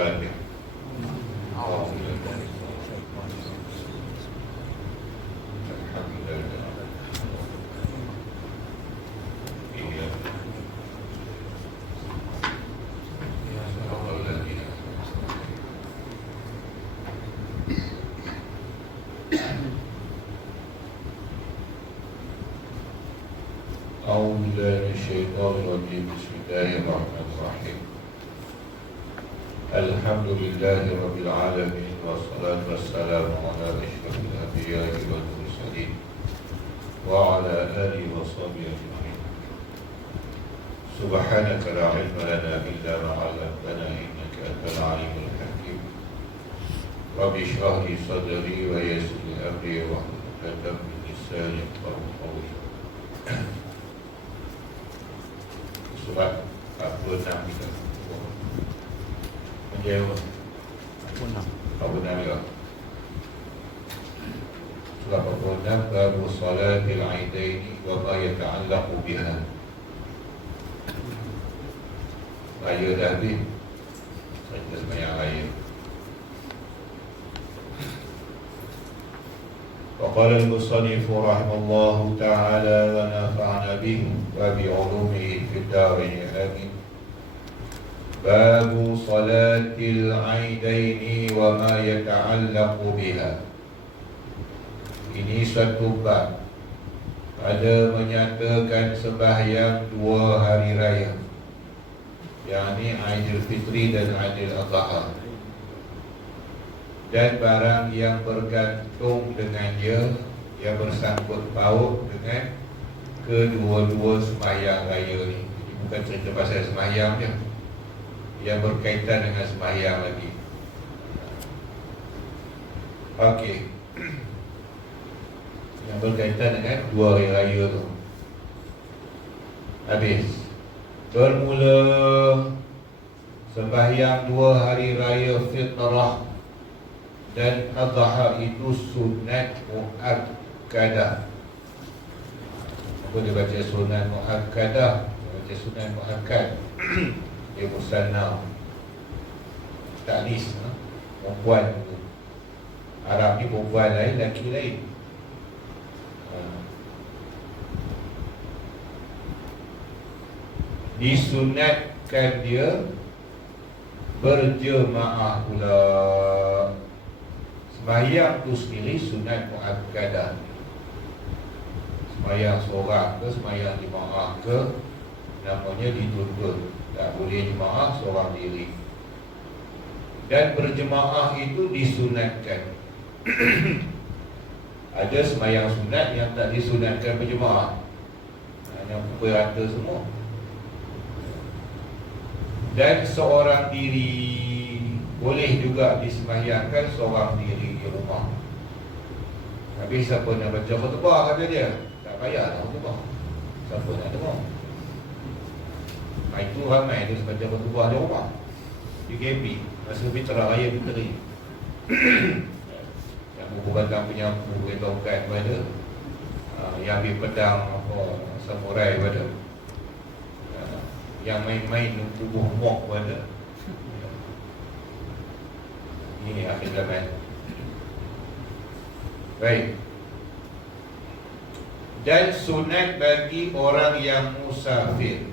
Al-Fatihah. أعوذ بالله من الشيطان الرجيم. بسم الله الرحمن الرحيم. الحمد لله رب العالمين، والصلاة والسلام على أشرف الأنبياء والمرسلين وعلى آله وصحبه أجمعين. سبحانك لا علم لنا إلا ما علمتنا إنك أنت العليم الحكيم. رب اشرح لي صدري ويسر لي أمري واحلل عقدة من لساني يفقهوا قولي. Surat 46 kita menjawab 46 ya. Surat 46 Babu Salatil Aidaini wa ma yata'allaqu biha. Raya dah habis, kita sembahyang raya. وقال المصنف رحمه الله تعالى ونفعنا به وبعلومه في الدارين آمين. باب صلاة العيدين وما يتعلق بها. Ini satu bab ada menyatakan sembahyang dua hari raya, yakni Aidilfitri dan Aidil-Adha, dan barang yang bergantung dengannya, yang bersangkut paut dengan kedua-dua sembahyang raya ni. Jadi bukan cerita pasal sembahyang je, yang berkaitan dengan sembahyang lagi. Okey, yang berkaitan dengan dua hari raya tu. Habis. Bermula sembahyang dua hari raya fitrah dan adha itu sunat muakkadah. Apa dia baca sunat muakkadah? Dia baca sunat muakkad. Dia musanna, ta'nis, perempuan. Arab ni perempuan lain, lelaki lain. Disunatkan dia berjemaah pula. Sembahyang tu sendiri sunat muakkadah. Sembahyang seorang ke, sembahyang jemaah ke, namanya dituntut. Tak boleh jemaah seorang diri. Dan berjemaah itu disunatkan. Ada sembahyang sunat yang tak disunatkan berjemaah, yang pukul rata semua. Dan seorang diri boleh juga disembahyangkan seorang diri di rumah. Tapi siapa nak baca khutbah, kata dia, tak payah lah khutbah. Siapa nak dengar? Itu ramai dia baca khutbah di rumah, di KB, masa fitrah raya fitri. Yang buku batang punya buku tongkat pun ada, yang ambil pedang apa samurai pun ada, yang main-main tubuh mok pun ada. Ini akhir zaman. Baik. Dan sunat bagi orang yang musafir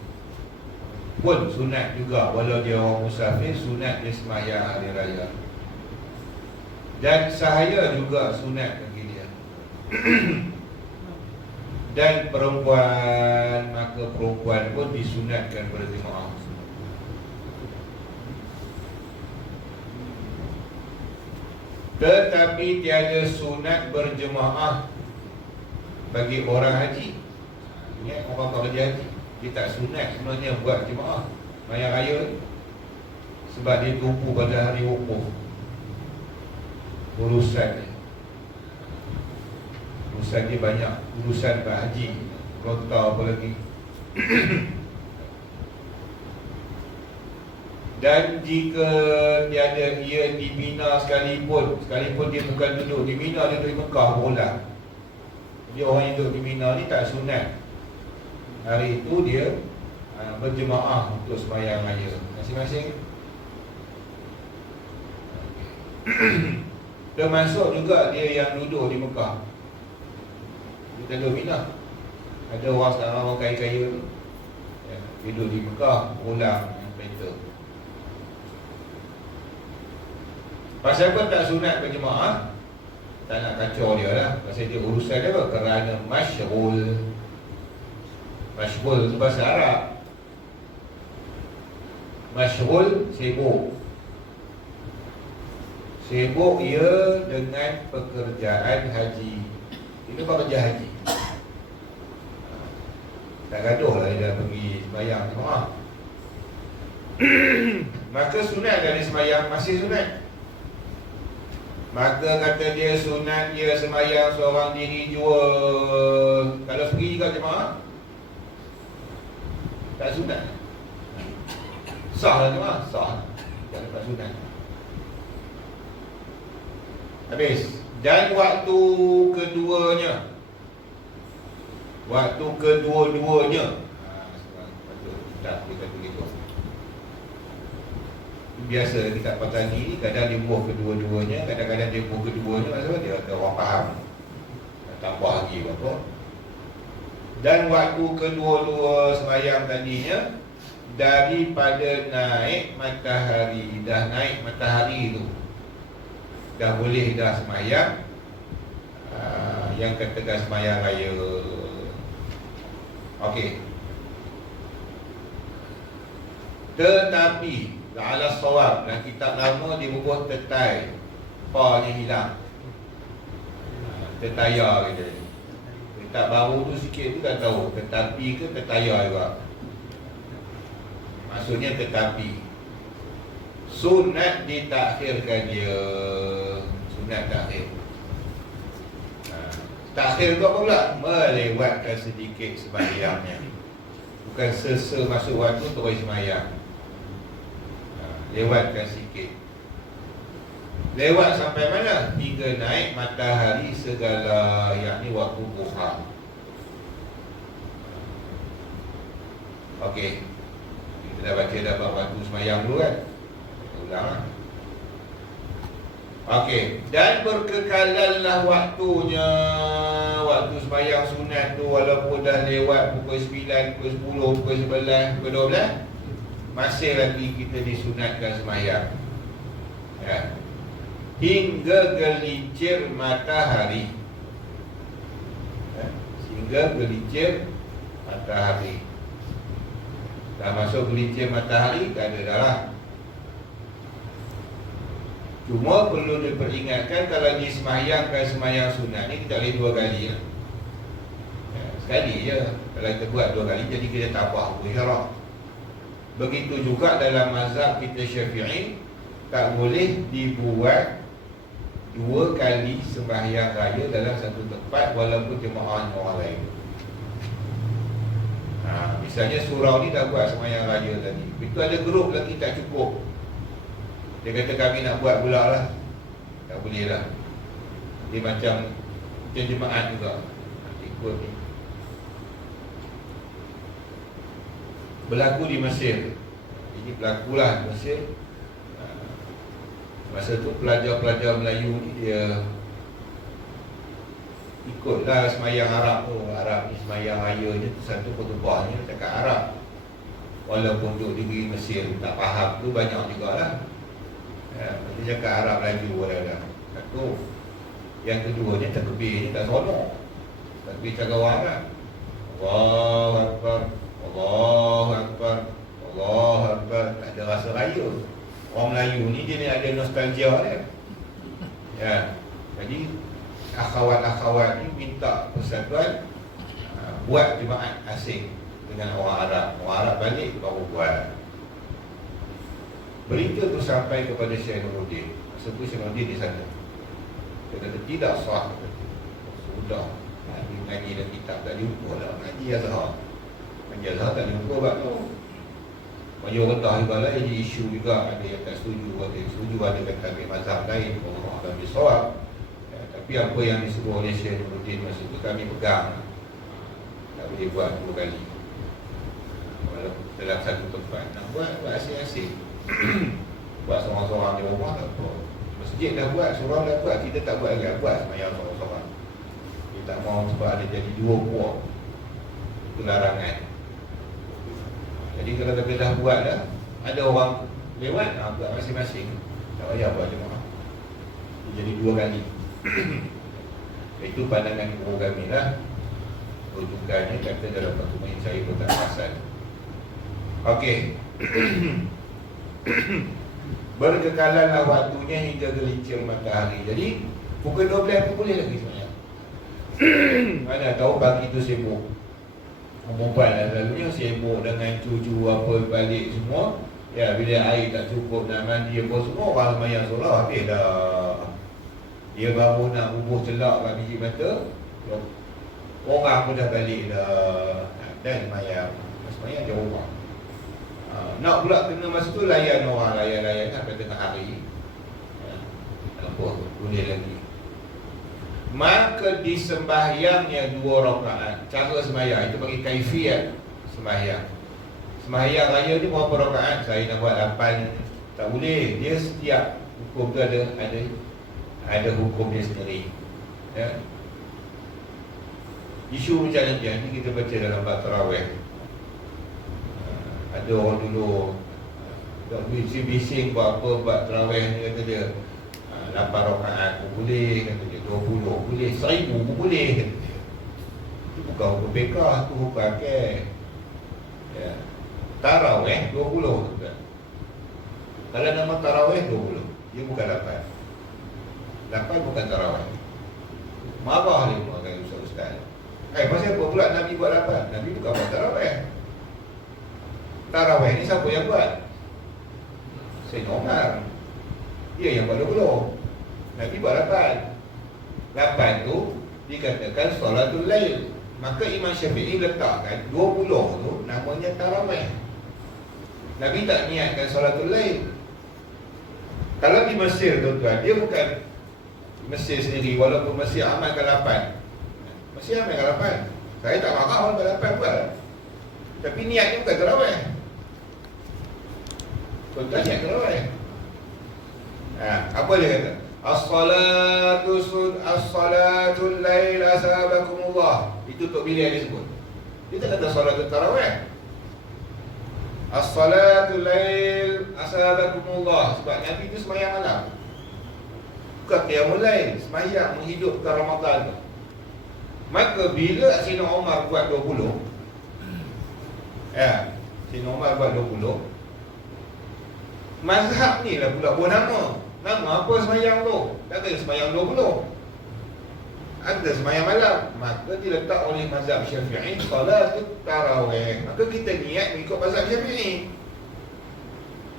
pun sunat juga. Walau dia orang musafir, sunat dia sembahyang hari raya. Dan sahaya juga sunat bagi dia. Dan perempuan, maka perempuan pun disunatkan berjemaah. Tetapi tiada sunat berjemaah bagi orang haji. Ingat orang kerja haji, dia tak sunat sebenarnya buat jemaah sembahyang raya, sebab dia tumpu pada hari wukuf. Urusan dia banyak, urusan Pak Haji, kota apa lagi. Dan jika tiada ia di Mina sekalipun dia bukan duduk di Mina, dia duduk di Mekah berulang. Jadi orang yang duduk di Mina ni tak sunat hari itu dia berjemaah untuk sembahyang raya masing-masing. Termasuk juga dia yang duduk di Mekah, di Tanjung Minah. Ada orang sekarang, orang kaya-kaya tu, ya, duduk di Mekah, ulang kereta. Pasal apa tak sunat berjemaah? Tak nak kacau dia lah. Pasal dia urusan dia apa? Kerana masyghul. Masyghul tu bahasa Arab. Masyghul, sibuk. Sibuk ia dengan pekerjaan haji. Itu pekerja haji. Tak gaduh lah dia dah pergi sembahyang jemaah. Maka sunat dari sembahyang masih sunat. Maka kata dia sunat dia sembahyang seorang diri jua. Kalau pergi juga jemaah tak sunat. Sah lah jemaah, sah. Tak dapat sunat. Habis. Dan waktu keduanya, waktu kedua-duanya, tak, dia kata begitu. Biasa kita petani ni, kadang dia buah kedua-duanya, kadang-kadang dia buah keduanya. Maksudnya dia ada orang faham, tambah lagi apa. Dan waktu kedua-dua sembahyang tadinya, daripada naik matahari, dah naik matahari tu, dah boleh dah sembahyang, yang katakan sembahyang raya. Okey. Tetapi ala sawab, dan kitab lama dia berbuat tetai, pa ni hilang, tetaya kata. Kitab baru tu sikit tu tak tahu tetapi ke tetaya juga. Maksudnya tetapi sunat ditakhirkan dia. Sunat takhir. Takhir tu apa pula? Melewatkan sedikit sembahyangnya. Bukan masuk waktu terus sembahyang. Lewatkan sikit. Lewat sampai mana? Hingga naik matahari segala, yakni waktu duha. Okey. Kita dah baca dah waktu sembahyang dulu kan? Ulang lah. Okey. Dan berkekalanlah waktunya. Waktu sembahyang sunat tu, walaupun dah lewat pukul 9, pukul 10, pukul 11, pukul 12, masih lagi kita disunatkan sembahyang, ya, hingga gelincir matahari, ya, hingga gelincir matahari. Dah masuk gelincir matahari, tak ada dah lah. Cuma perlu diperingatkan, kalau disembahyangkan sembahyang sunat ni, kita boleh 2 kali ya. Sekali je. Kalau kita buat 2 kali, jadi kita tambah isyarat. Begitu juga dalam mazhab kita Syafi'i, tak boleh dibuat 2 kali sembahyang raya dalam satu tempat, walaupun jemaahnya orang lain. Misalnya surau ni dah buat sembahyang raya tadi, itu ada grup lagi tak cukup, dia kata kami nak buat pula lah, tak boleh lah. Dia macam jemaat juga ikut ni. Berlaku di Mesir. Ini berlakulah di Mesir. Masa tu pelajar-pelajar Melayu ni dia ikutlah sembahyang Arab tu. Arab ni sembahyang raya je tu, satu khutbahnya cakap Arab. Walaupun duduk di Mesir tak faham tu banyak jugalah. Dia cakap Arab laju dah. Satu. Yang keduanya takbir ni tak seronok. Takbir cakap orang kan. Allahu Akbar, Allahu Akbar, Allahu Akbar. Tak ada rasa raya. Orang Melayu ni dia ni ada nostalgia dia. Ya. Jadi akhwat-akhwat ni minta persatuan, buat jemaat asing dengan orang Arab. Orang Arab balik baru buat. Berita tu sampai kepada Syekh Nuruddin. Masa tu Syekh Nuruddin di sana. Dia kata tidak sah. Sudah mengaji dan kitab tak diukur lah. Mengaji Azhar. Mengaji Azhar tak diukur sebab tu Maju Retah ibarat jadi isu juga. Ada yang tak setuju, ada yang setuju, ada kata ambil mazhab lain, orang akan ambil soal. Ya, tapi apa yang disebut oleh Syekh Nuruddin masa itu kami pegang. Tak boleh buat 2 kali. Walaupun dalam satu tempat. Nak buat asing-asing. Buat seorang-seorang di rumah tak apa. Masjid dah buat, surau dah buat, kita tak buat lagi. Buat semayang sorang-sorang. Kita tak mau sebab ada jadi dua puak. Itu larangan. Jadi kalau kita dah buat dah, ada orang lewat, buat masing-masing. Tak payah buat jemaah. Jadi dua kali. Itu pandangan guru kami lah. Rujukannya kata dalam pertemuan saya pun tak pasal. Okey. Berkekalanlah waktunya hingga gelincir matahari. Jadi pukul 12 pun boleh lagi sebenarnya. Mana tahu pagi tu sibuk. Perempuan lah selalunya sibuk dengan cucu apa balik semua. Ya, bila air tak cukup nak mandi apa semua, orang semayang solat habis dah. Dia baru nak bubuh celak kat biji mata, orang pun dah balik dah. Dan semayang jauh orang. Nak pula kena masa tu layan orang, layan sampai tengah hari. Apa boleh lagi. Maka disembahyangnya 2 rakaat. Cara sembahyang itu bagi kaifiat sembahyang. Sembahyang raya ni berapa rakaat? Saya nak buat 8. Tak boleh. Dia setiap hukum tu ada hukum dia sendiri. Ya. Isu macam ni kita baca dalam bab tarawih. Ada orang dulu bising buat apa bab tarawih ni, kata dia 8 rakaat pun boleh, kata dia 20 boleh, 1000 pun boleh, kata dia. Itu bukan hukum bekah, itu hukum akal. Ya. Tarawih 20 tu kan. Kalau nama tarawih 20, dia bukan 8. 8 bukan tarawih. Marah dia kata ustaz. Pasal apa pula Nabi buat 8? Nabi bukan buat tarawih. Tarawih ni siapa yang buat? Sayyidina Umar. Dia yang buat 20. Nabi buat 8. 8 tu dikatakan salatul lail. Maka Imam Syafi'i letakkan 20 tu namanya tarawih. Nabi tak niatkan salatul lail. Kalau di Mesir tuan-tuan, dia bukan Mesir sendiri, walaupun Mesir amalkan 8. Mesir amalkan 8. Saya tak marah orang buat 8 buat. Tapi niatnya bukan tarawih. Tuan-tuan niat tarawih. Apa dia kata? As-salatul lail asabakumullah. Itu Tok Bilal dia sebut. Dia tak kata salatul tarawih. As-salatul lail asabakumullah. Sebab Nabi itu semayang malam. Bukan qiyamul lail, semayang menghidupkan Ramadan tu. Maka bila Sayyidina Umar buat 20, Sayyidina Umar buat 20, mazhab ni lah pula buat nama. Nama apa semayang tu? Tak ada semayang 20, ada semayang malam. Maka diletak oleh mazhab Syafi'i salatut tarawih. Maka kita niat mengikut mazhab Syafi'i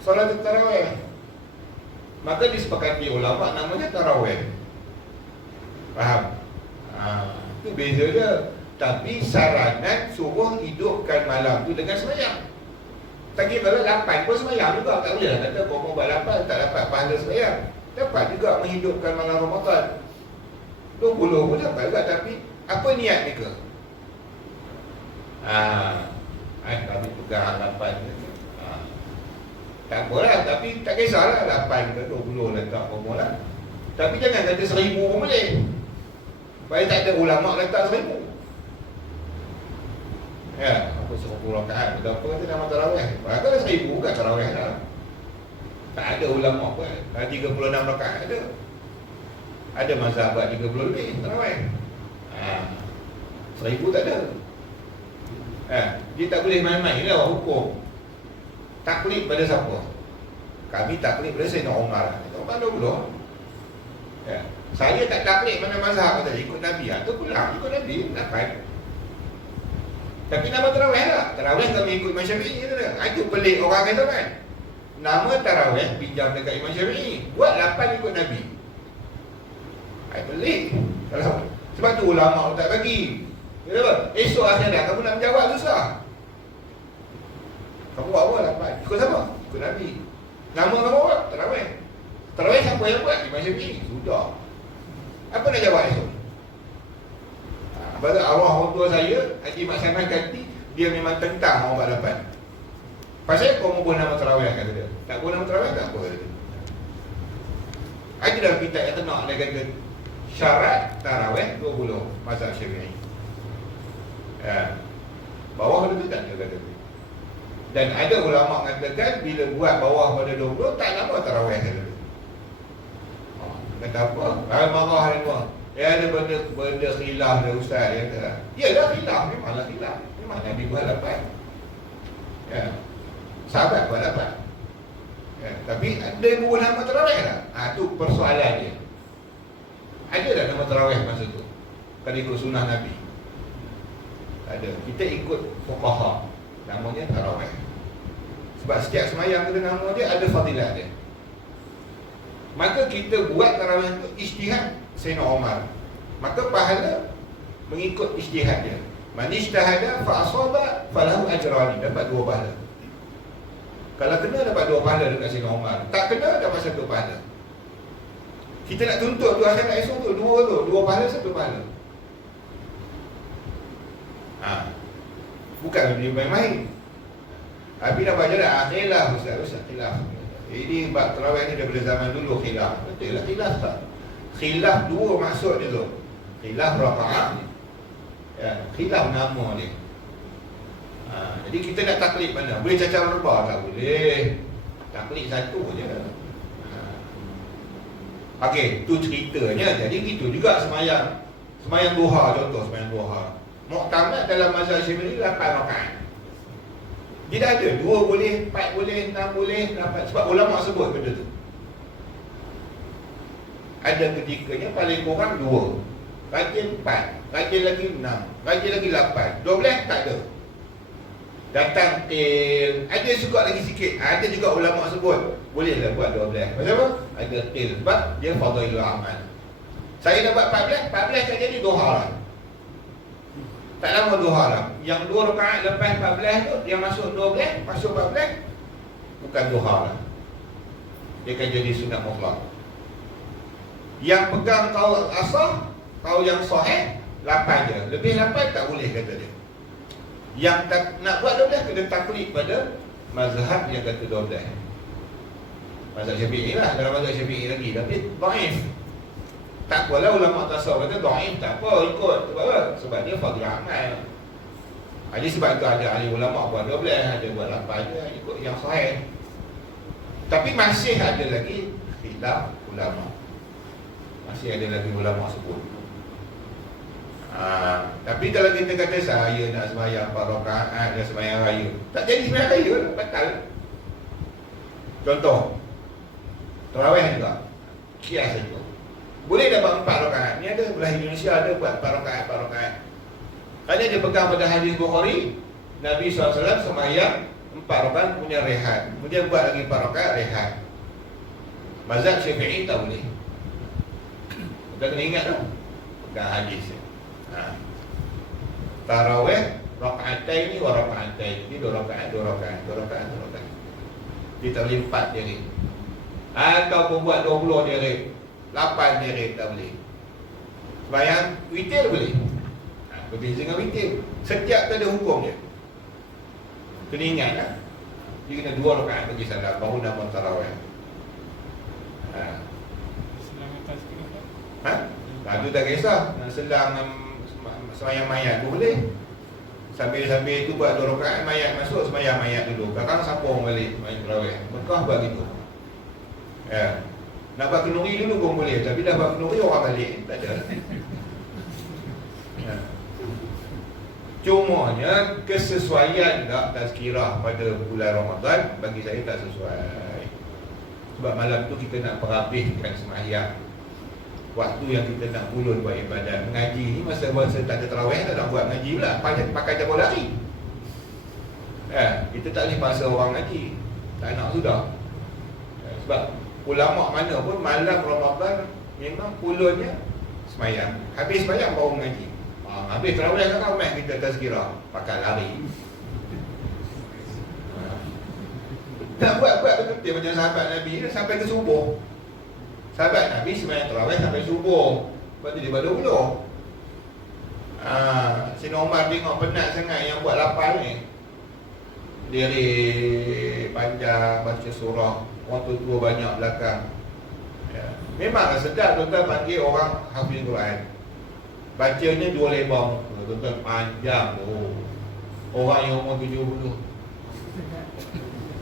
salatut tarawih. Maka disepakati ulama namanya tarawih. Faham? Itu beza dia. Tapi saranan suruh hidupkan malam tu dengan semayang. Tak kira kalau 8 pun semayang juga. Tak boleh lah kata kau buat 8 tak dapat pahala semayang. Dapat juga menghidupkan malam Ramadan. 20 pun dapat juga. Tapi apa niat mereka? Kami pegang 8. Tak apalah, tapi tak kisahlah 8 ke 20 letak apa lah. Tapi jangan kata 1000 pun boleh. Supaya tak ada ulama letak 1000. Ya, apa 10 rakaat atau apa kata nama tarawih. Kalau 1000 bukan tarawih lah. Tak ada ulama pun. 36 rakaat ada. Ada mazhab buat 30 lebih tarawih. 1000 tak ada. Dia tak boleh main-main lah hukum. Taklid pada siapa? Kami taklid pada Sayyidina Umar. Sayyidina Umar 20. Saya tak taklid mana mazhab tadi, ikut Nabi. Itu pulang ikut Nabi, dapat. Tapi nama tarawih lah. Tarawih kami ikut Imam Syafi'i. Itu pelik orang kata kan. Nama tarawih pinjam dekat Imam Syafi'i. Buat 8 ikut Nabi. Pelik. Sebab tu ulama tak bagi. Esok akhirat kamu nak menjawab susah. Kamu buat apa? 8. Ikut siapa? Ikut Nabi. Nama kamu apa? Tarawih. Tarawih siapa yang buat? Imam Syafi'i. Sudah. Apa nak jawab esok? Pada arwah orang tua saya, Haji Mak Saman Kanti, dia memang tentang orang buat 8. Pasal kau mau buat nama tarawih, kata dia. Tak buat nama tarawih tak apa, kata dia. Ada dalam kitab yang tenang dia kata syarat tarawih 20 mazhab Syafi'i. Bawah itu tak dia kata. Dan ada ulama mengatakan bila buat bawah pada 20 tak lama tarawih kata. Kata apa? Marah dia semua. Ada benda khilaf dia ustaz dia kata. Yalah khilaf, memanglah khilaf. Memang Nabi buat dapat. Sahabat buat dapat. Tapi ada yang buat nama tarawih tak? Itu persoalan dia. Ada tak nama tarawih masa tu? Kalau ikut sunnah Nabi? Tak ada. Kita ikut fuqaha, namanya tarawih. Sebab setiap semayang kita nama dia ada fadilah dia. Maka kita buat tarawih itu ijtihad Sayyidina Umar. Maka pahala mengikut ijtihad dia. Man ijtahada fa asaba falahu ajrani, dapat 2 pahala. Kalau kena dapat 2 pahala dekat Sayyidina Umar. Tak kena dapat 1 pahala. Kita nak tuntut tu akhirat esok tu 2 pahala 1 pahala. Bukan dia main-main. Habis dah baca dah khilaf ustaz khilaf. Ini bab tarawih ni daripada zaman dulu khilaf. Betul lah khilaf tak? Khilaf 2 maksud dia tu. Khilaf rakaat. Khilaf nama dia. Jadi kita nak taklid mana? Boleh cacar rebah tak? Boleh. Taklid satu je. Okey, tu ceritanya. Jadi gitu juga semayang duha, contoh semayang duha. Muktamad dalam mazhab Syafi'i 8 rakaat. Dia dah ada 2 boleh, 4 boleh, 6 boleh, 8. Sebab ulama sebut benda tu. Ada ketikanya paling kurang 2, rajin 4, rajin lagi 6, rajin lagi 8, 12 tak ada. Datang til, ada juga lagi sikit. Ada juga ulama sebut bolehlah buat 12. Macam apa? Ada til sebab dia fadailul amal. Saya dah buat 14 tak jadi duha lah. Tak lama duha lah. Yang 2 rakaat lepas 14 tu dia masuk 12, masuk 14, bukan duha lah. Dia akan jadi sunat mutlak. Yang pegang kaul asah, kaul yang sahih 8 je. Lebih 8 tak boleh kata dia. Yang tak nak buat 12 kena taklid pada mazhab yang kata 12. Mazhab Syafi'i lah, dalam mazhab Syafi'i lagi. Tapi dhaif. Tak apalah ulama tasawuf kata dhaif tak apa, ikut. Sebab apa? Sebab dia fardhu amal. Jadi sebab itu ada ahli ulama buat 12, ada buat 8 je, ikut yang sahih. Tapi masih ada lagi khilaf ulama. Masih ada lagi ulama sebut. Tapi kalau kita kata saya nak sembahyang 4 rakaat dan sembahyang raya, tak jadi sembahyang raya lah, batal. Contoh tarawih juga, kias itu. Boleh dapat 4 rakaat. Ni ada belah Indonesia ada buat 4 rakaat. Kerana dia pegang pada hadis Bukhari, Nabi SAW sembahyang 4 rakaat punya rehat. Kemudian buat lagi 4 rakaat rehat. Mazhab Syafi'i tak boleh. Kita kena ingat tau pegang hadis ni. Tarawih rakaatain ni wa rakaatain. Ni 2 rakaat. Dia tak boleh 4 dia ni. Ataupun buat 20 dia ni, 8 dia ni tak boleh. Sembahyang witir boleh. Berbeza dengan witir. Setiap tu ada hukum dia. Kena ingat lah. Dia kena 2 rakaat bagi salat baru nama tarawih. Itu tak kisah. Nak selang sembahyang mayat pun boleh. Sambil-sambil tu buat 2 rakaat, mayat masuk, sembahyang mayat dulu. Kadang sambung balik sembahyang tarawih. Mekah buat gitu. Nak buat kenduri dulu pun boleh. Tapi dah buat kenduri orang balik. Tak ada. Cumanya kesesuaian tak tazkirah pada bulan Ramadan bagi saya tak sesuai. Sebab malam tu kita nak perhabiskan sembahyang. Waktu yang kita nak ulun buat ibadat. Mengaji ni masa tak ada tarawih tak nak buat ngaji pula. Pakai cabut lari. Kita tak boleh paksa orang ngaji. Tak nak sudah. Sebab ulama mana pun malam Ramadan memang ulunnya semayang. Habis semayang baru mengaji. Habis tarawih kan ramai kita tazkirah. Pakai lari. Tak buat betul macam sahabat Nabi sampai ke subuh. Sahabat Nabi semayang tarawih sampai subuh. Lepas tu dia buat 20. Sayyidina Umar tengok penat sangat yang buat 8 ni. Dia panjang baca surah. Orang tua banyak belakang. Ya. Memanglah sedap tuan-tuan panggil orang hafiz Quran. Bacanya 2 lembar muka, tuan-tuan, panjang tu. Orang yang umur 70.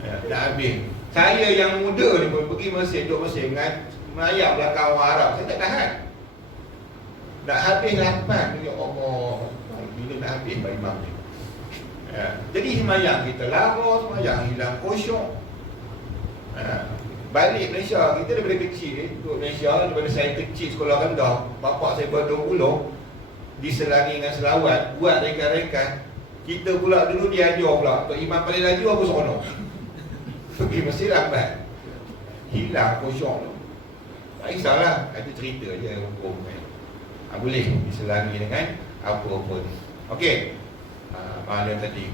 Ya, dah habis. Saya yang muda ni pun pergi Mesir, duduk Mesir dengan Melayu belakang orang Arab, saya tak tahan. Nak habis 8, ya Allah. Bila nak habis Pak Imam ni. Ya. Jadi semayang kita lama, semayang hilang khusyuk. Ya. Balik Malaysia, kita daripada kecil duduk Malaysia, daripada saya kecil sekolah rendah, bapak saya berdua diselangi dengan selawat, buat rekan-rekan. Kita pula dulu diajar pula, Tok Imam paling laju apa seronok. Pergi mesti lambat. Hilang khusyuk tu. Tak kisahlah, itu cerita je hukum kan. Boleh diselangi dengan apa-apa ni. Okey. Mana tadi?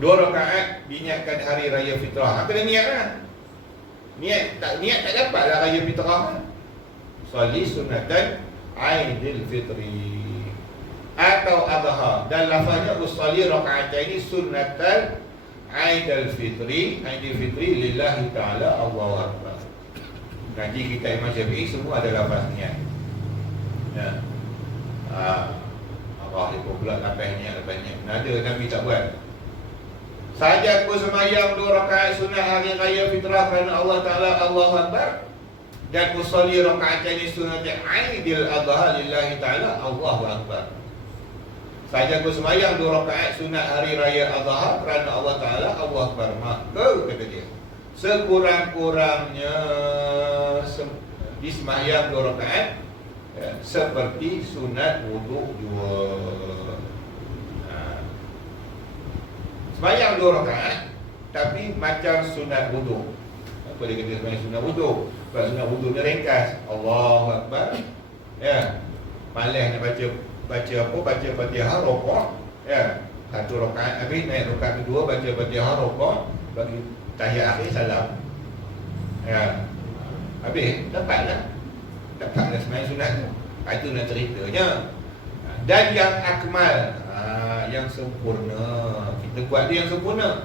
2 rakaat diniatkan hari raya fitrah. Kena niat lah. Niat tak dapatlah raya fitrah. Sali sunatan Aidil Fitri atau adha, dan lafaznya usalli raka'ataini sunnatan Aidil Fitri. Aidil Fitri lillahi ta'ala, Allahu Akbar. Ngaji kita Imam Syafi'i semua ada lafaz niat. Ya. Allah dia pula lepas niat. Nada Nabi tak buat. Saja aku semayang 2 rakaat sunat hari raya fitrah kerana Allah Ta'ala, Allahu Akbar, dan usalli raka'ataini sunnatan Aidil adha lillahi ta'ala, Allahu Akbar. Saja aku semayang 2 rakaat sunat hari raya adha kerana Allah Ta'ala, Allahu Akbar. Maka kata dia, sekurang-kurangnya di semayang 2 rakaat ya, seperti sunat wuduk 2. Semayang 2 rakaat tapi macam sunat wuduk. Apa dia kata semayang sunat wuduk? Sebab sunat wuduk dia ringkas, Allahu Akbar. Ya, malas nak baca apa? Baca Fatihah, rukuk. Ya, 1 rakaat habis, naik rakaat kedua, baca Fatihah, rukuk, bagi tahiyat akhir, salam. Ya, habis, dapatlah semayang sunat tu. Itu nak ceritanya. Dan yang akmal, yang sempurna, kita buat dia yang sempurna.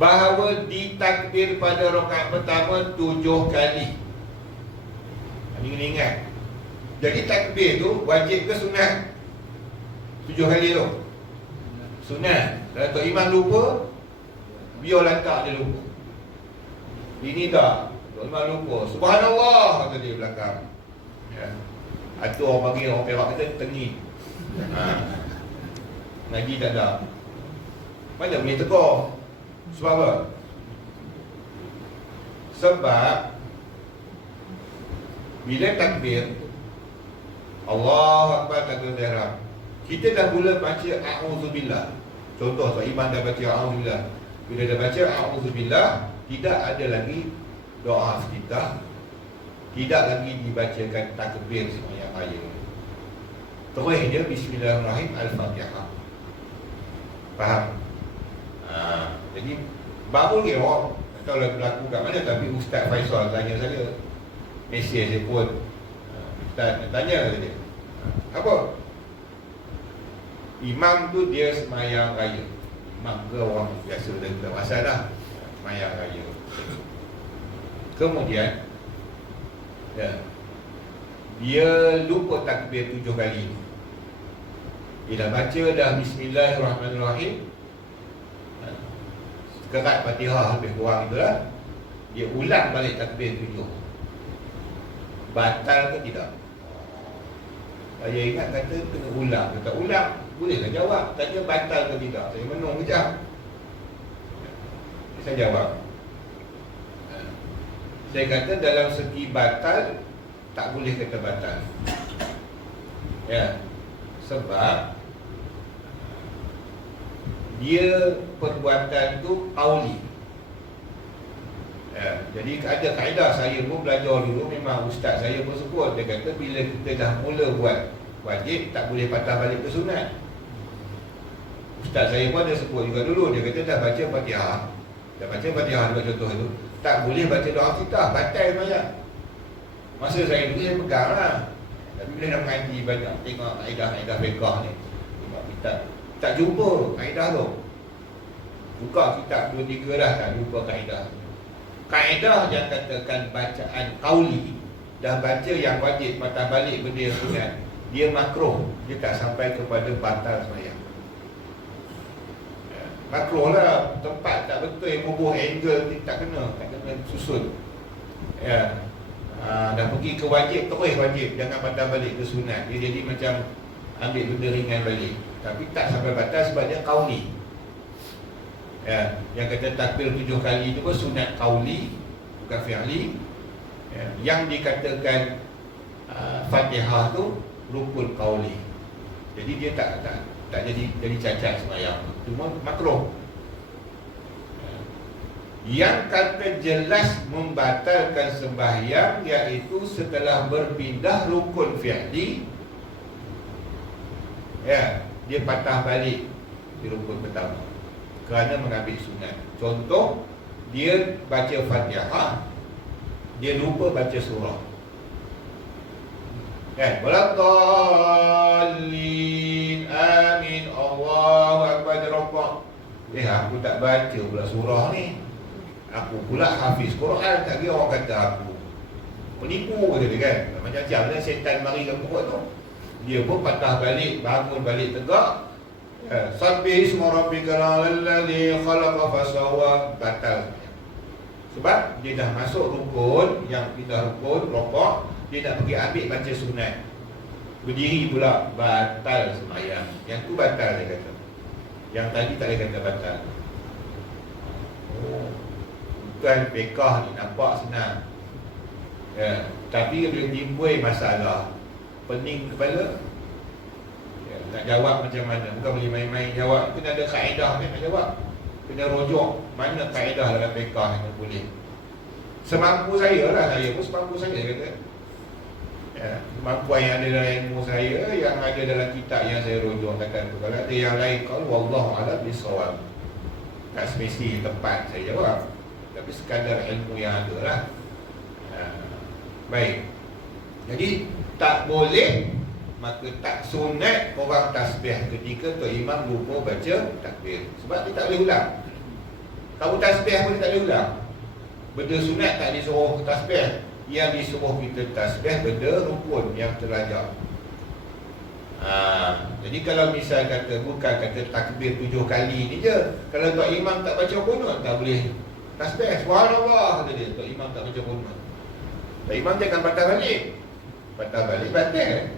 Bahawa ditakbir pada rakaat pertama 7 kali. Ini kena ingat. Jadi takbir tu wajib ke sunat? 7 kali tu sunat. Kalau Tok Imam lupa, biar lantak dia lupa. Ini tak, Tok Imam lupa, subhanallah kata dia belakang. Ya. Itu orang panggil, orang Perak kata tengih. Ngaji tak ada. Mana boleh tegur. Sebab apa? Sebab bila takbir Allahu Akbar, takbir ihram, kita dah mula baca a'udzubillah. Contoh, Pak Imam dah baca a'udzubillah. Bila dah baca a'udzubillah, tidak ada lagi doa iftitah, tidak lagi dibacakan takbir semayang raya. Terus dia bismillahirrahmanirrahim, al-Fatihah. Faham? Jadi baru ni orang tak tahu berlaku kat mana, tapi Ustaz Faisal tanya saya, mesej dia pun, Ustaz tanya dia, apa? Imam tu dia semayang raya. Imam ke orang biasa dah kita pasal dah semayang raya. Kemudian ya, dia lupa takbir 7 kali. Bila baca dah bismillahirrahmanirrahim, kerat Fatihah lebih kurang itulah, dia ulang balik takbir 7. Batal ke tidak? Saya ingat kata kena ulang. Kata ulang, bolehlah jawab. Tanya batal ke tidak. Saya menung kejap. Saya jawab. Saya kata dalam segi batal, tak boleh kata batal. Ya. Sebab dia perbuatan tu qauli. Ya, jadi ada kaedah, saya pun belajar dulu, memang ustaz saya pun sebut, dia kata bila kita dah mula buat wajib, tak boleh patah balik ke sunat. Ustaz saya pun ada sebut juga dulu, dia kata dah baca Fatihah, buat contoh itu, tak boleh baca doa kita, batal banyak. Masa saya dulu saya pegang lah. Tapi bila nak mengaji banyak, tengok kaedah-kaedah fiqah ni, tengok kitab, tak jumpa kaedah tu. Buka kitab 2-3 dah, tak jumpa kaedah. kaedah yang katakan bacaan qauli, dah baca yang wajib patah balik benda yang sunat, dia makruh, dia tak sampai kepada batal sembahyang. Makruh lah, tempat tak betul, bubuh angle tak kena susun. Ya. Dah pergi ke wajib, terus wajib, jangan patah balik ke sunat. Dia jadi macam ambil benda ringan balik, tapi tak sampai batal sebab dia qauli. Ya, yang kata takbir 7 kali itu pun sunat qauli, bukan fi'li. Ya, yang dikatakan Fatihah tu rukun qauli. Jadi dia tak jadi cacat sembahyang, cuma makruh. Yang kata jelas membatalkan sembahyang iaitu setelah berpindah rukun fi'li, ya, dia patah balik di rukun pertama kerana mengambil sunat. Contoh, dia baca Fatihah, dia lupa baca surah, kan? Waladdallin, amin, Allahu akbar, dia rokok. Aku tak baca pula surah ni, aku pula hafiz Quran, tak kira orang kata aku penipu, kata dia, kan? Macam-macam lah setan mari kat perut tu. Dia pun patah balik, bangun balik tegak. Sabbih isma rabbikal a'la khalaqa fasawwa, batal. Sebab dia dah masuk rukun, yang pindah rukun, rokok, dia nak pergi ambil baca sunat, berdiri pula, batal sembahyang. Yang tu batal dia kata. Yang tadi tak boleh kata batal. Bukan fiqah ni, nampak senang. Ya, tapi bila timbul masalah, pening kepala, ya, nak jawab macam mana? Bukan boleh main-main jawab, kena ada kaedah kan nak jawab. Kena rujuk mana kaedah dalam fiqah yang boleh. Semampu saya lah, saya pun semampu saya kata. Ya, kemampuan yang ada dalam ilmu saya, yang ada dalam kitab yang saya rujuk, katakan tu. Kalau ada yang lain, kalau wallahu a'lam bissawab, tak semesti tepat saya jawab, tapi sekadar ilmu yang ada lah. Baik. Jadi tak boleh, maka tak sunat orang tasbih ketika Tok Imam lupa baca takbir, sebab dia tak boleh ulang. Kamu tasbih pun dia tak boleh ulang. Benda sunat tak disuruh tasbih, yang disuruh kita tasbih benda rukun yang terajak. Jadi kalau misal kata, bukan kata takbir 7 kali ni je, kalau Tok Imam tak baca qunut, tak boleh tasbih. Subhanallah, kata dia, Tok Imam tak baca qunut, Tok Imam jangan patah balik. Patah balik batal.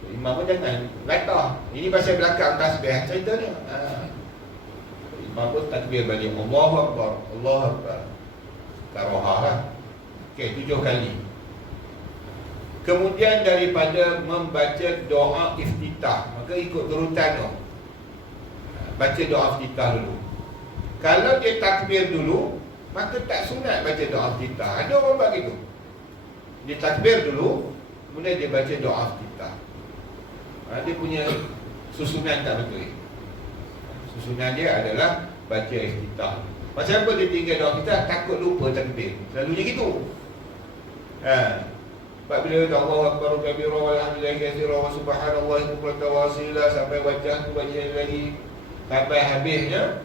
Tok Imam pun jangan latah. Ini pasal belakang tasbih cerita ni. Tok Imam pun takbir balik, Allahu Akbar, Allahu Akbar, karohah lah. Okey, 7 kali. Kemudian daripada membaca doa iftitah, maka ikut urutan tu. Baca doa iftitah dulu. Kalau dia takbir dulu, maka tak sunat baca doa iftitah. Ada orang buat gitu. Dia takbir dulu, kemudian dia baca doa iftitah. Dia punya susunan tak betul. Susunan dia adalah baca iftitah. Macam apa dia tinggal doa iftitah? Takut lupa takbir. Selalunya gitu. Sebab bila Allahu Akbar kabira walhamdulillahi katsira wa subhanallahi bukratan wa asila sampai wajah tu baca lagi sampai habisnya,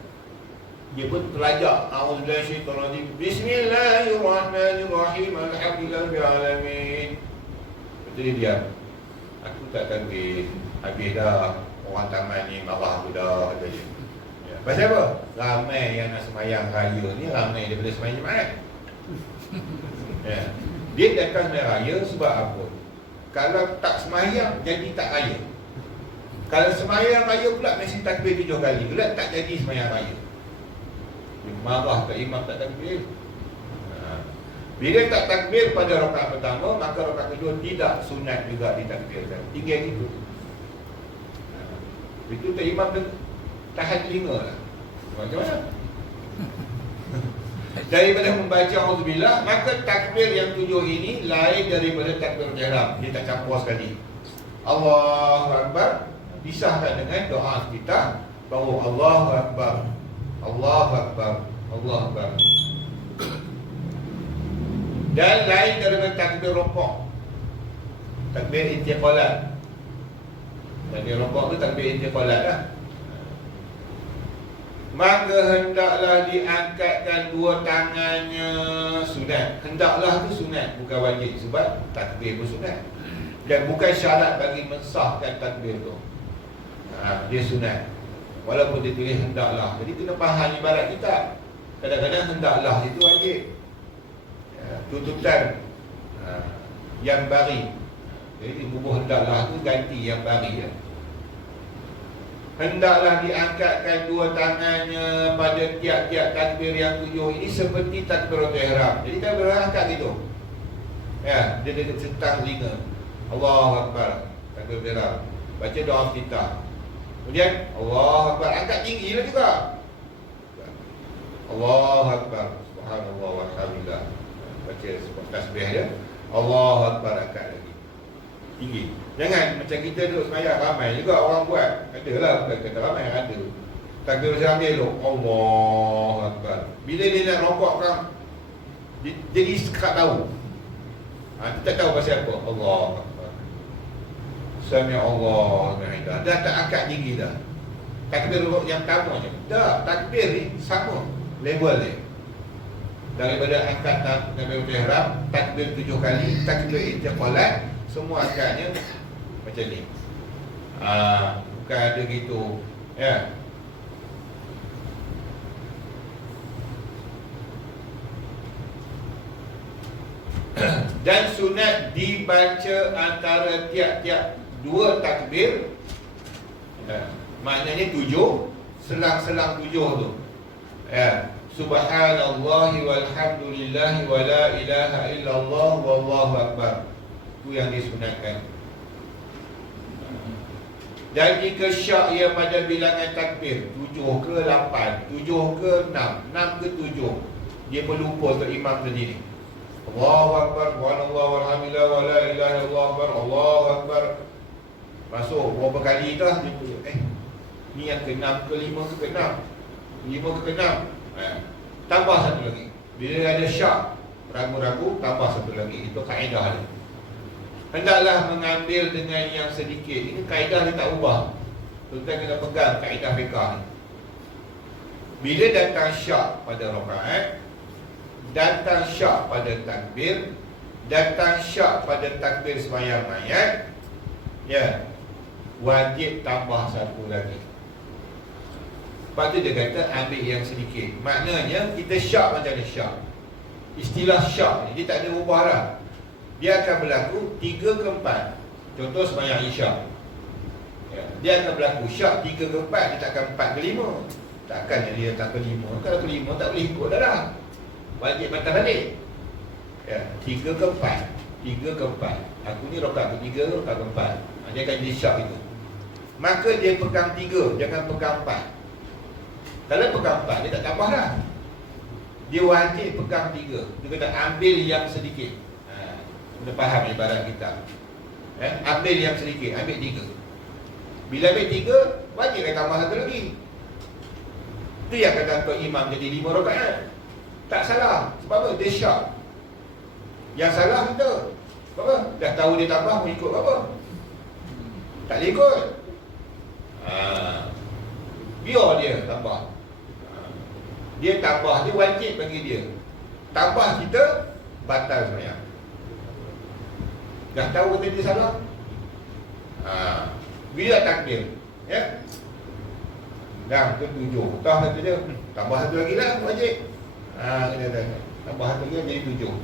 dia pun terlajak, a'udzubillahi minasyaitonir rajim, bismillahirrahmanirrahim, alhamdulillahirabbil alamin. Betul dia diam. Aku tak takbir, habis dah. Orang taman ni marah aku dah, kata dia. Ya. Pasal apa? Ramai yang nak sembahyang raya ni, ramai daripada sembahyang Jumaat. Ya. Dia datang sembahyang raya sebab apa? Kalau tak sembahyang, jadi tak raya. Kalau sembahyang raya pula mesti takbir 7 kali, pula tak jadi sembahyang raya. Dia marah kat imam tak takbir. Bila tak takbir pada rakaat pertama, maka rakaat kedua tidak sunat juga ditakbirkan. Tinggal gitu. Itu tak imam tu tahan telinga lah. Macam mana? Daripada membaca auzubillah, maka takbir yang 7 ini lain daripada takbir ihram. Dia tak campur sekali. Allahu Akbar pisahkan dengan doa kita, baru Allahu Akbar, Allahu Akbar, Allahu Akbar. Dan lain daripada takbir rukuk, takbir intiqalat. Takbir rukuk tu takbir intiqalat lah. maka hendaklah diangkatkan dua tangannya. Sunat. Hendaklah tu sunat, bukan wajib. Sebab takbir pun sunat. Dan bukan syarat bagi mensahkan takbir tu. Dia sunat. Walaupun dia tulis hendaklah. Jadi kena faham ibarat kita. Kadang-kadang hendaklah itu wajib. Tuntutan yang bari. Jadi bubuh hendaklah tu ganti yang bari ya. Hendaklah diangkatkan dua tangannya pada tiap-tiap takbir yang 7 ini seperti takbiratul ihram. Jadi takbir angkat gitu. Ya, dia dekat centang telinga. Allahu Akbar. Takbir ihram. Baca doa iftitah. Kemudian Allahu Akbar, angkat tinggi lah juga. Allahu Akbar. Subhanallah walhamdulillah. Baca sebab tasbih dia. Allahu Akbar, angkat lagi. Tinggi. Jangan macam kita duduk semayang ramai juga orang buat. Adalah, bukan kata ramai, ada. Takbir ihram dia elok. Allahu Akbar. Bila dia nak rokok kan, jadi sekat tahu. Dia tak tahu pasal apa. Allahu Akbar. Sami Allah Ma'idah. Dah tak angkat tinggi dah. Takbir yang pertama je. Dah, takbir ni sama level ni. Daripada angkat takbir ihram, takbir 7 kali, takbir intiqalat, semua angkatnya macam ni. Bukan ada gitu. Ya. Dan sunat dibaca antara tiap-tiap 2 takbir. Maknanya 7, selang-selang 7 tu. Ya. Subhanallahi walhamdulillahi wa la ilaha illallah wallahu akbar. Itu yang disunatkan. Dan jika syak ia pada bilangan takbir 7 ke 8, 7 ke 6, 6 ke 7, dia berlupa untuk imam sendiri. Allahu akbar, subhanallah walhamdulillah wa la ilaha illallah akbar, Allahu akbar. Masuk berapa kali dah dia tu. Ni yang ke-6 ke 5 ke 6, 5 ke 6. Tambah satu lagi. Bila ada syak, ragu-ragu, tambah satu lagi. Itu kaedah dia. Hendaklah mengambil dengan yang sedikit. Ini kaedah dia tak ubah. Tuan-tuan kena pegang kaedah fiqah ni. Bila datang syak pada rakaat, datang syak pada takbir, datang syak pada takbir sembahyang mayat, ya, wajib tambah satu lagi. Lepas tu dia kata ambil yang sedikit. Maknanya kita syak macam mana syak. Istilah syak ni dia tak ada ubah dah. Dia akan berlaku 3 ke 4. Contoh sembahyang isyak, ya, dia akan berlaku syak 3 ke 4. Dia takkan 4 ke 5. Takkan dia tak ke 5. Kalau ke 5 tak boleh ikut dah. Wajib patah balik. Ya, 3 ke 4. 3 ke 4. Aku ni rakaat ke 3, rakaat ke 4. Dia akan jadi syak itu. Maka dia pegang 3, jangan pegang 4. Kalau pegang 4, dia tak tambah dah. Dia wajib pegang 3. Dia kata ambil yang sedikit. Kena faham ibarat kita. Ambil yang sedikit, ambil 3. Bila ambil 3, wajib tambah satu lagi. Itu yang kata untuk imam jadi 5 rakaat. Tak salah. Sebab apa? Dia syak. Yang salah kita. Sebab apa? Dah tahu dia tambah, mau ikut apa? Tak boleh ikut. Biar dia tambah. Dia tambah, dia wajib bagi dia. Tambah kita, batal sebenarnya. Dah tahu kata dia salah. Bila takbir, ya, dah ke 7. Tahu kata dia, tambah satu lagi lah, wajib. Tambah satu lagi jadi 7.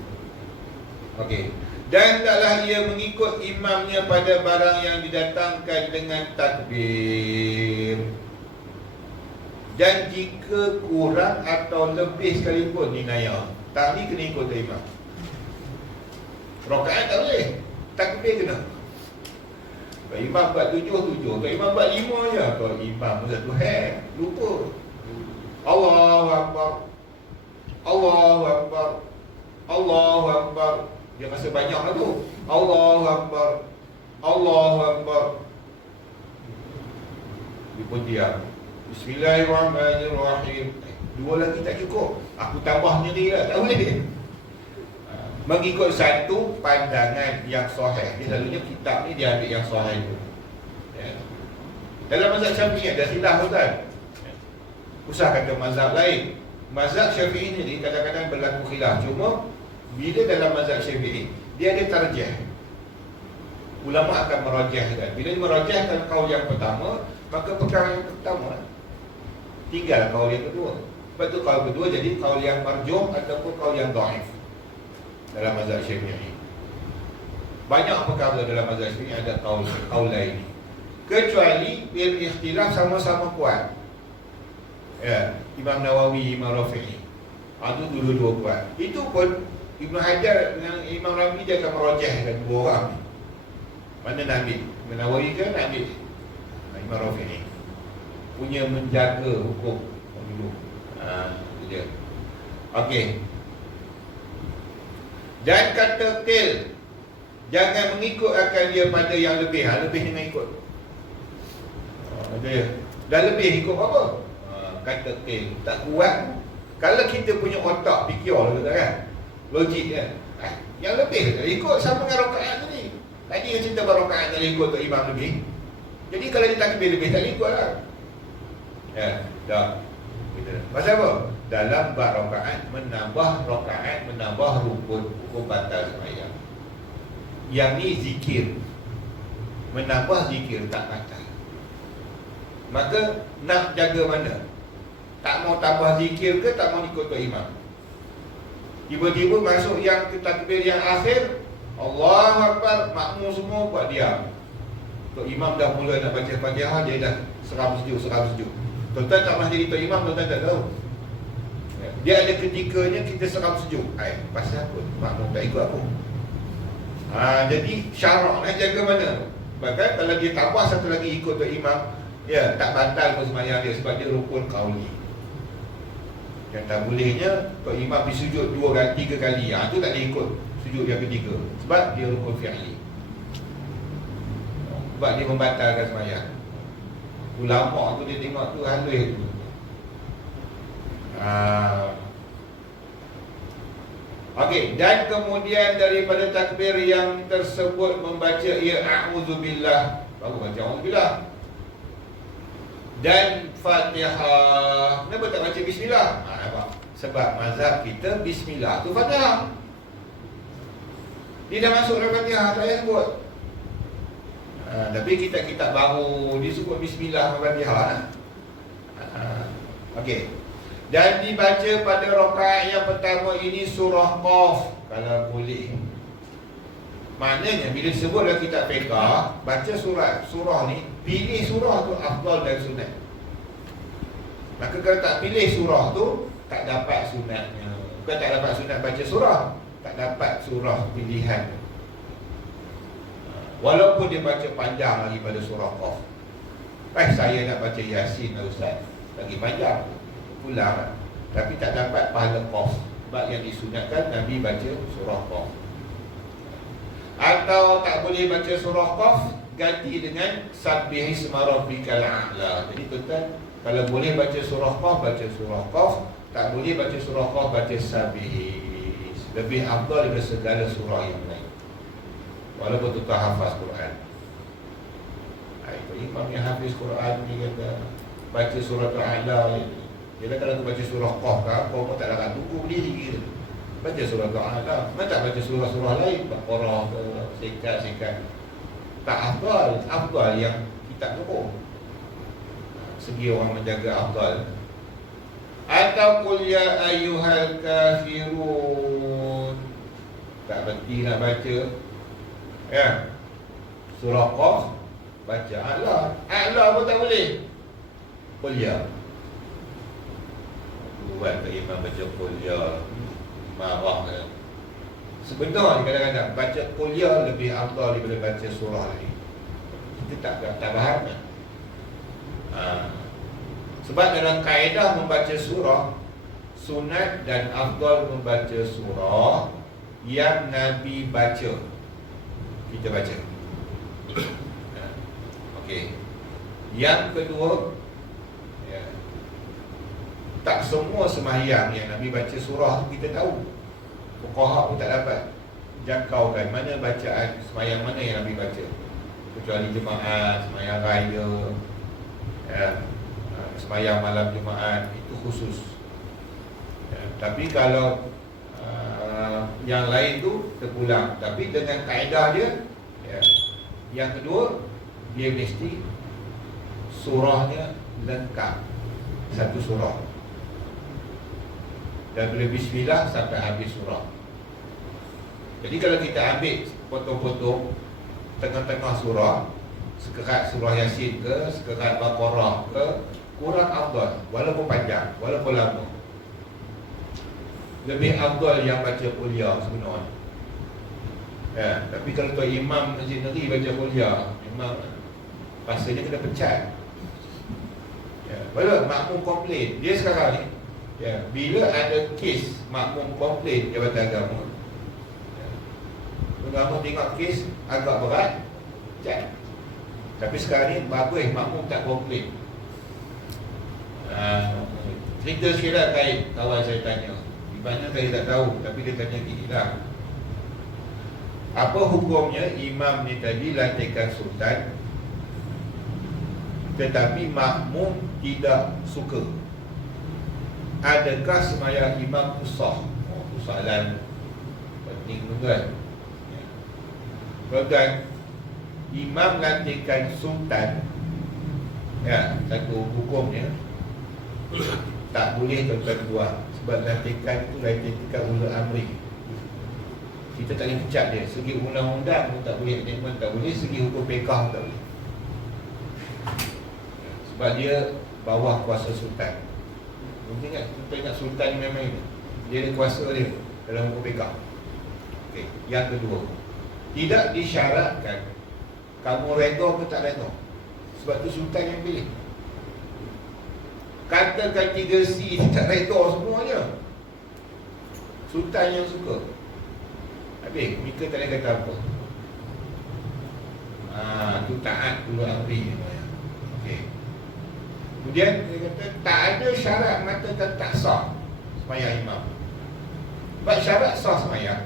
Okey. Dan taklah ia mengikut imamnya pada barang yang didatangkan dengan takbir. Dan jika kurang atau lebih sekalipun inayah, tadi kena ikut imam. Rakaat tak boleh, takbir kena. Kalau imam buat 7, 7. Kalau imam buat 5 je. Kalau imam satu hand, lupa. Allahu Akbar, Allahu Akbar, Allahu Akbar. Dia rasa banyak lah tu. Allahu Akbar, Allahu Akbar. Dia pun diam. Bismillahirrahmanirrahim. 2 lagi tak cukup. Aku tambah sendiri lah, tak boleh. Mengikut satu pandangan yang sahih. Dia selalunya kitab ni dia ambil yang sahih tu. Ya. Dalam mazhab Syafi'i ada khilaf tuan. Usah kata mazhab lain. Mazhab Syafi'i ni kadang-kadang berlaku khilaf. Cuma bila dalam mazhab Syafi'i dia ada tarjih. Ulama akan merajahkan. Bila dia merajahkan kaul yang pertama, maka perkara yang pertama tinggal kaul yang kedua. Sebab tu kaul kedua jadi kaul yang marjuh ataupun kaul yang dhaif dalam mazhab Syafi'i. Banyak perkara dalam mazhab Syafi'i ada kaul lain. Kecuali bil ikhtilaf sama-sama kuat. Ya, Imam Nawawi, Imam Rafi'i. Itu dua-dua kuat. Itu pun Ibn Hajar dengan Imam Rafi'i dia akan merajahkan dua orang. Mana nak ambil? Imam Nawawi ke nak ambil Imam Rafi'i? Punya menjaga hukum dulu. Itu dia. Okey. Dan kata qil, jangan mengikut akan dia pada yang lebih. Lebih dengan ikut. Dia dah lebih ikut apa? Kata qil, tak kuat. Kalau kita punya otak fikir kan, logik kan, yang lebih ikut sama dengan rakaat tadi. Tadi yang cerita rakaat tadi ikut untuk imam lebih. Jadi kalau dia takbir lebih tak ikut lah. Ya, dah. Gitu. Pasal apa? Dalam bab rakaat menambah rukun, hukum batal sembahyang. Yang ni zikir. Menambah zikir tak batal. Maka nak jaga mana? Tak mau tambah zikir ke tak mau ikut tok imam? Tiba-tiba masuk yang takbir yang akhir, Allahu Akbar, makmum semua buat diam. Tok imam dah mula nak baca Fatihah, dia dah seram sejuk. Tuan-tuan tak pernah jadi tok imam, tuan-tuan tak tahu. Dia ada ketikanya kita seram sejuk. Pasal apa? Makmum tak ikut aku. Jadi syarak nak jaga mana? Bahkan kalau dia tambah satu lagi ikut tok imam, ya tak batal pun sembahyang dia sebab dia rukun qauli. Yang tak bolehnya tok imam disujud 2 kali 3 kali. Itu tak boleh ikut sujud yang ketiga sebab dia rukun fi'li. Sebab dia membatalkan sembahyang. Ulama tu dia tengok tu halus tu. Okey, dan kemudian daripada takbir yang tersebut membaca a'udzubillah, baru baca a'udzubillah. Dan Fatihah. Kenapa tak baca bismillah? Nampak? Sebab mazhab kita bismillah tu Fatihah. Dia dah masuk dalam Fatihah, tak payah sebut. Tapi kitab-kitab baru disebut bismillah Fatihah. Okey. Dan dibaca pada rakaat yang pertama ini surah Qaf kalau boleh. Maknanya bila disebut dalam kitab fiqh, baca surah ni, pilih surah tu afdal dan sunat. Maka kalau tak pilih surah tu, tak dapat sunatnya. Bukan tak dapat sunat baca surah, tak dapat surah pilihan. Walaupun dia baca panjang lagi pada surah Qaf. Saya nak baca Yasin lah Ustaz, lagi panjang, pulang. Tapi tak dapat pahala Qaf. Sebab yang disunatkan Nabi baca surah Qaf. Atau tak boleh baca surah Qaf, ganti dengan Sabbih isma rabbikal a'la. Jadi tuan-tuan, kalau boleh baca surah Qaf, baca surah Qaf. Tak boleh baca surah Qaf, baca Sabbih. Lebih afdal daripada segala surah yang lain. Walaupun tuan-tuan hafaz Quran. Itu imam yang hafiz Quran ni kata baca surah Al-A'la. Dia kata kalau tu baca surah Qaf ke apa, kau tak dapat buku berdiri kira. Baca surah Al-A'la. Mana tak baca surah-surah lain, Baqarah ke, sekat-sekat. Tak afdal. Afdal yang kitab tu. Segi orang menjaga afdal. Atau qul ya ayyuhal kafirun. Tak berhenti nak baca. Ya. Surah Qaf baca A'la. A'la pun tak boleh. Qul ya. Buat ke imam baca qul ya. Marah ke. Sebenarnya kadang-kadang baca qul ya lebih afdal daripada baca surah ni. Kita tak faham kan? Sebab dalam kaedah membaca surah, sunat dan afdal membaca surah yang Nabi baca, kita baca. Okey. Yang kedua, tak semua sembahyang yang Nabi baca surah tu kita tahu. Fuqaha pun tak dapat jangkaukan mana bacaan sembahyang mana yang Nabi baca, kecuali jemaah, sembahyang raya, Semayang malam Jumaat itu khusus. Tapi kalau yang lain tu terpulang. Tapi dengan kaedah dia, yang kedua, dia mesti surahnya lengkap, satu surah. Dan boleh bismillah sampai habis surah. Jadi kalau kita ambil potong-potong tengah-tengah surah, sekerat surah Yasin ke, sekerat Baqarah ke, kurang afdal, walaupun panjang, walaupun lama. Lebih afdal yang baca kuliah sebenarnya. Tapi kalau tuan imam masjid negeri baca kuliah, memang pasal dia kena pecat. Betul, makmum komplain. Dia sekarang ni, bila ada kes makmum komplain Jabatan Agama, agama tengok kes agak berat, pecat. Tapi sekarang ni bagus makmum tak komplain. Cerita sikit lah kait kawan saya tanya. Di mana saya tak tahu, tapi dia tanya gini lah. Apa hukumnya imam ni tadi lantikan sultan, tetapi makmum tidak suka? Adakah sembahyang imam sah? Soalan penting tuan. Tuan, imam lantikan sultan, satu hukumnya tak boleh tuan-tuan buat. Sebab lantikan itu lantikan ulul amri. Kita tak boleh pecat dia. Segi undang-undang pun tak boleh, pun tak boleh. Segi hukum pekah pun tak boleh. Sebab dia bawah kuasa sultan. Mungkin kita ingat sultan ni memang ini, dia ada kuasa dia dalam hukum pekah. Okey, yang kedua, tidak disyaratkan kamu redha ke tak redha. Sebab tu sultan yang pilih. Katakan 3C tak redha semuanya, sultan yang suka. Habis, mereka tak boleh kata apa. Tu taat dulu amri. Okey. Kemudian dia kata tak ada syarat mengatakan tak sah sembahyang imam. Sebab syarat sah sembahyang,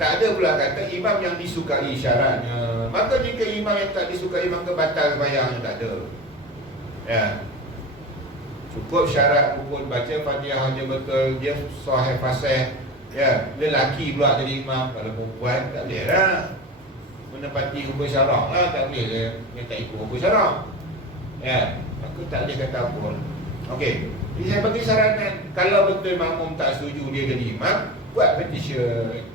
tak ada pula kata imam yang disukai syaratnya. Maka jika imam yang tak disukai maka batal sembahyang, tak ada. Cukup syarat pun baca Fatihah dia betul, dia sahih fasih. Lelaki pula jadi imam. Kalau perempuan tak boleh lah menepati hukum syarak lah, tak boleh dia yang tak ikut hukum syarak. Maka tak boleh kata apa. Okey, jadi saya bagi saranan, kalau betul makmum tak setuju dia jadi imam, buat petition.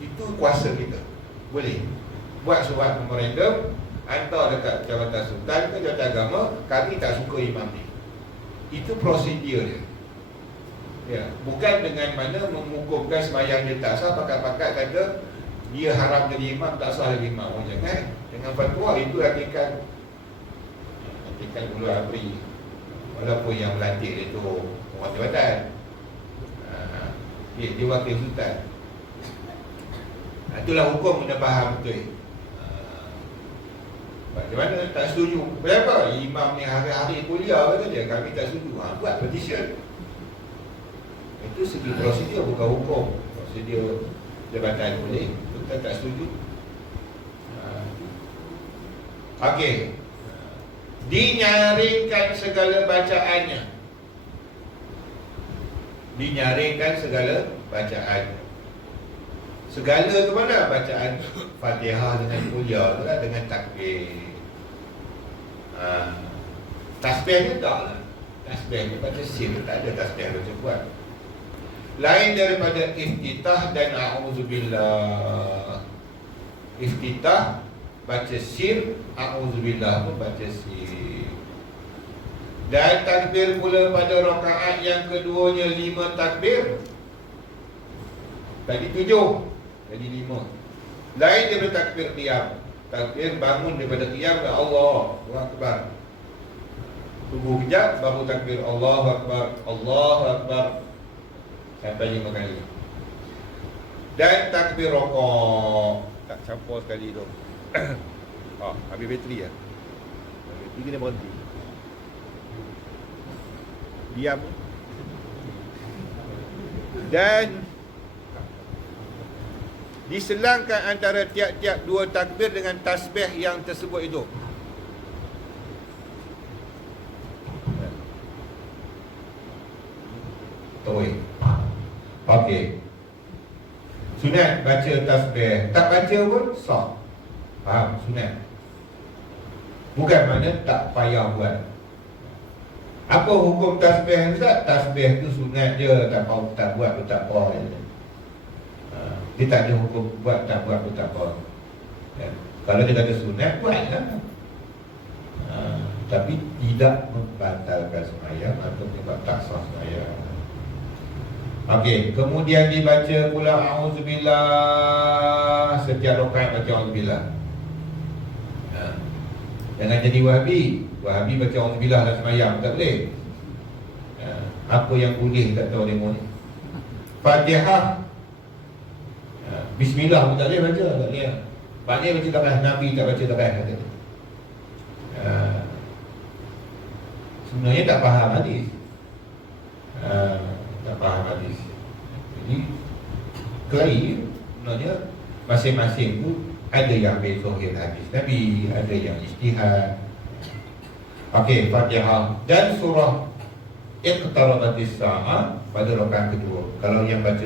Itu kuasa kita. Boleh buat surat memorandum, hantar dekat Jabatan Sultan ke Jabatan Agama, kami tak suka imam ni. Itu prosedur dia. Bukan dengan mana mengukuhkan sembahyang dia tak sah, pakat-pakat kata dia haram jadi imam, tak sah lagi imam. Jangan. Dengan fatwa itu hakikat ulul amri. Walaupun yang melantik dia tu orang jabatan, dia wakil sultan. Itulah hukum, kena faham betul. Macam mana tak setuju? Kenapa? Imam ni hari-hari kuliah kata dia, kami tak setuju. Buat petition. Itu segi prosedur, bukan hukum. Prosedur jabatan boleh, kita tak setuju. Okey. Dinyaringkan segala bacaannya. Dinyaringkan segala bacaannya. Segala tu mana? Bacaan Fatihah dengan kuliah tu lah, dengan takbir. Tasbih ni tak lah. Tasbih ni baca sir, tak ada tasbih baca kuat. Lain daripada iftitah dan a'udzubillah. Iftitah baca sir, a'udzubillah pun baca sir. Dan takbir pula pada rakaat yang keduanya 5 takbir. Tadi 7, jadi 5. Lain daripada takbir qiyam. Takbir bangun daripada qiyam, Allahu Akbar. Tunggu kejap, baru takbir Allahu Akbar, Allahu Akbar, sampai 5 kali. Dan takbir rokok, tak campur sekali tu. Habis bateri lah. Bateri kena berhenti. Diam. Dan diselangkan antara tiap-tiap 2 takbir dengan tasbih yang tersebut itu. Terus. Okey. Sunat baca tasbih, tak baca pun sah. Faham? Sunat. Bukan makna tak payah buat. Apa hukum tasbih Ustaz? Tasbih tu sunat je, tak buat pun tak apa. Dia tak ada hukum buat tak buat pun tak apa. Ya. Kalau dia kata sunat, buatlah. Tapi tidak membatalkan sembahyang atau tidak tak sah sembahyang. Okey, kemudian dibaca pula auzubillah setiap rakaat baca auzubillah. Jangan jadi Wahabi. Wahabi baca auzubillah dalam sembahyang tak boleh. Apa yang boleh tak tahu demo ni. Fatihah. Bismillah pun tak boleh baca, tak boleh. Banyak baca darah Nabi tak baca darah kata. Sebenarnya tak faham hadis. Tak faham hadis. Jadi kelahi sebenarnya masing-masing tu ada yang ambil zahir hadis Nabi, ada yang ijtihad. Okey, Fatihah dan surah Iqtarabatis Saa'ah pada rakaat kedua. Kalau yang baca